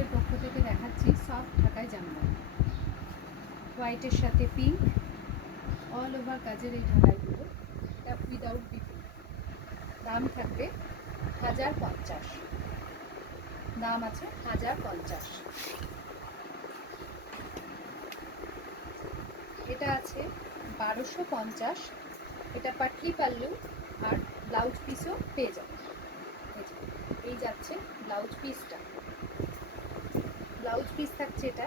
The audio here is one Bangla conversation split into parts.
সিল্কের পক্ষ থেকে দেখাচ্ছি সফট ঢাকাই জামদানি, হোয়াইটের সাথে পিঙ্ক, অল ওভার কাজের এই ঢাকাইগুলো, এটা উইদাউট বিপি। দাম থাকবে 1050, দাম আছে 1050। এটা আছে 1250, এটা পাটলি পাল্লু আর ব্লাউজ পিসও পেয়ে যাবে। এই যাচ্ছে ব্লাউজ পিসটা, ব্লাউজ পিস থাকছে এটা,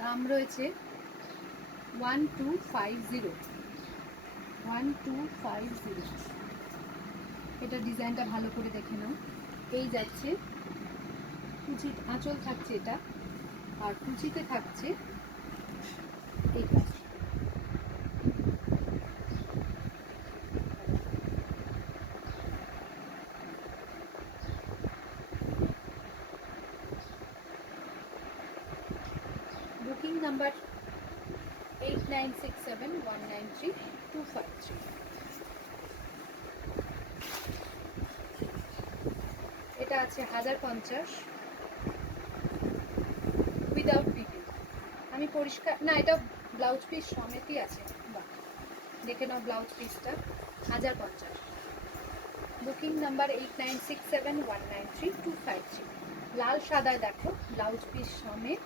দাম রয়েছে 1250, 1250। এটা ডিজাইনটা ভালো করে দেখে নাও। এই যাচ্ছে কুচি, আঁচল থাকছে এটা, আর কুচিতে থাকছে এই কাজ। Booking number 8967193253। এটা আছে 1050 উইদাউট বিপি। আমি পরিষ্কার না, এটা ব্লাউজ পিস সমেতই আছে, বাহ দেখে নাও ব্লাউজ পিসটা 1050। Booking number 8967193253। লাল সাদায় দেখো ব্লাউজ পিস সমেত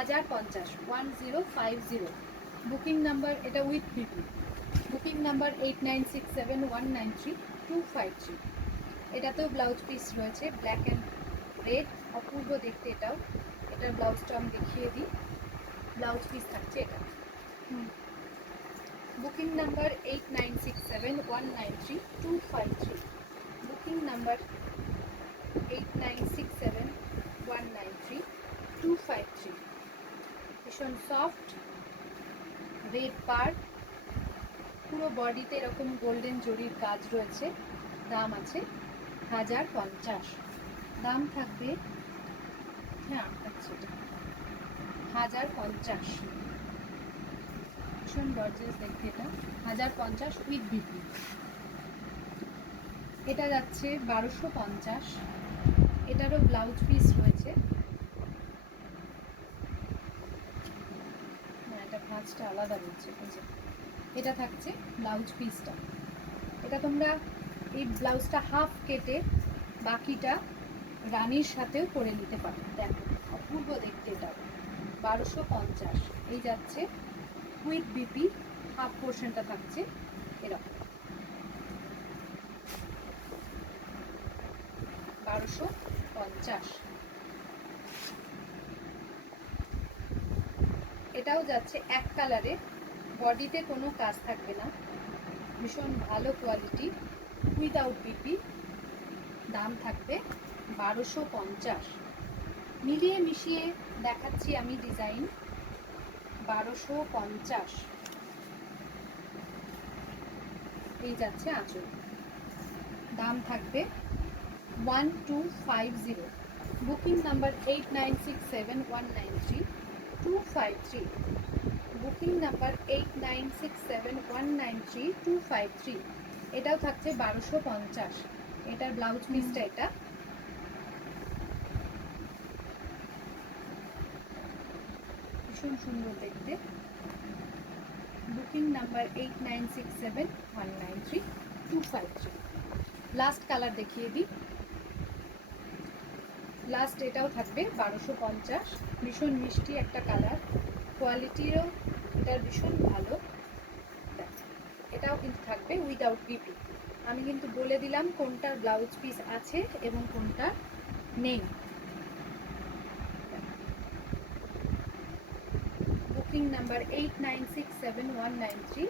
1050, 1050। বুকিং নাম্বার এটা উইথ বিপি। Booking number 8967193253। এটাতেও ব্লাউজ পিস রয়েছে ব্ল্যাক অ্যান্ড রেড, অপূর্ব দেখতে এটাও। এটার ব্লাউজটা আমি দেখিয়ে দিই, ব্লাউজ পিস থাকছে এটা। Booking number 8967193253। Booking number 8967193253। ভীষণ সফট রেড পার, পুরো বডিতে এরকম গোল্ডেন জরির কাজ রয়েছে। দাম আছে 1050, দাম থাকবে, হ্যাঁ আচ্ছা, 1050। ভীষণ গর্জিয়াস দেখতে এটা, 1050 উইথ বিপি। এটা যাচ্ছে 1250, এটারও ব্লাউজ পিস রয়েছে। না, এটা ভাঁজটা আলাদা রয়েছে। এটা থাকছে ব্লাউজ পিসটা। এটা তোমরা এই ব্লাউজটা হাফ কেটে বাকিটা রানীর সাথেও করে নিতে পারো। দেখো অপূর্ব দেখতে এটা, 1250। এই যাচ্ছে উইথ বিপি, হাফ পোর্শনটা থাকছে এরকম 1250। এটাও যাচ্ছে এক কালারে, বডিতে কোনো কাজ থাকবে না, ভীষণ ভালো কোয়ালিটি, উইদাউট বিপি। দাম থাকবে 1250। মিলিয়ে মিশিয়ে দেখাচ্ছি আমি ডিজাইন, 1250। এই যাচ্ছে আঁচল, দাম থাকবে 1250। Booking number 8967193253। Booking number 8967193253। এটাও থাকছে 1250। এটার ব্লাউজ পিসটা এটা, ভীষণ সুন্দর দেখতে। Booking number 8967193253। লাস্ট কালার দেখিয়ে দিই, লাস্ট এটাও থাকবে 1250। ভীষণ মিষ্টি একটা কালার, কোয়ালিটিও এটার ভীষণ ভালো। এটাও কিন্তু থাকবে উইদাউট বিপি। আমি কিন্তু বলে দিলাম কোনটার ব্লাউজ পিস আছে এবং কোনটা নেই। Booking number 8967193253।